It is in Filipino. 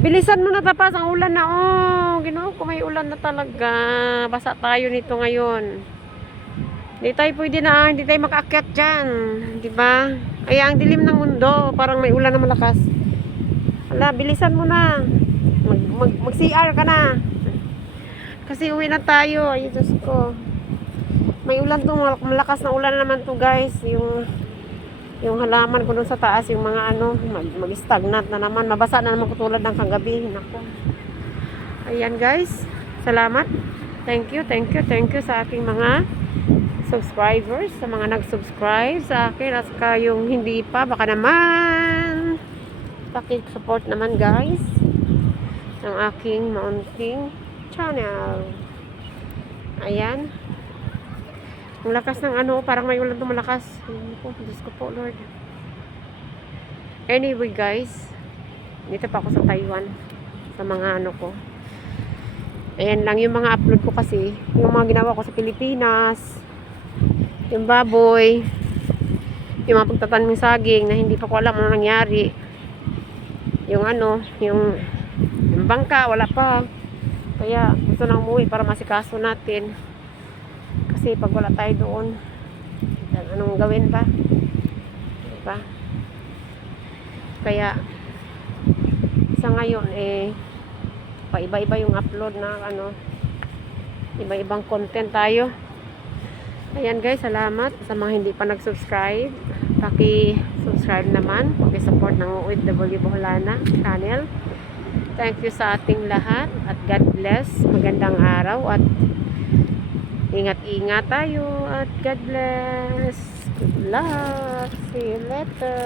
Bilisan mo na tapas, ang ulan na oh. Ginoo ko, may ulan na talaga. Basa tayo nito ngayon. Hindi tayo pwede na, hindi tayo makaakyat dyan. Diba? Ay, ang dilim ng mundo. Parang may ulan na malakas. Hala, bilisan mo na. Mag-CR ka na. Kasi uwi na tayo. Ay, Diyos ko. May ulan to, malakas na ulan naman to guys. Yung halaman ko dun sa taas, yung mga ano, mag-stagnant na naman. Mabasa na naman katulad ng kagabi. Nako. Ayan guys. Salamat. Thank you sa aking mga subscribers, sa mga nag-subscribe sa akin. At yung hindi pa, baka naman paki-support naman guys ng aking maunting channel. Ayan. Ang lakas ng ano, parang may ulan na malakas. Diyos ko po, Lord. Anyway, guys. Dito pa ako sa Taiwan. Sa mga ano ko. Ayan lang yung mga upload ko kasi. Yung mga ginawa ko sa Pilipinas. Yung baboy. Yung mga pagtatanong saging na hindi pa ko alam ano nangyari. Yung ano, yung bangka, wala pa. Kaya gusto nang umuwi para masikaso natin. Kasi pag wala tayo doon, anong gawin pa? Diba? Kaya sa ngayon paiba-iba yung upload na ano, iba-ibang content tayo. Ayan guys, salamat sa mga hindi pa nag-subscribe. Paki-subscribe naman, paki-support ng OFW Boholana channel. Thank you sa ating lahat at God bless. Magandang araw at ingat-ingat tayo at God bless. Good luck. See you later.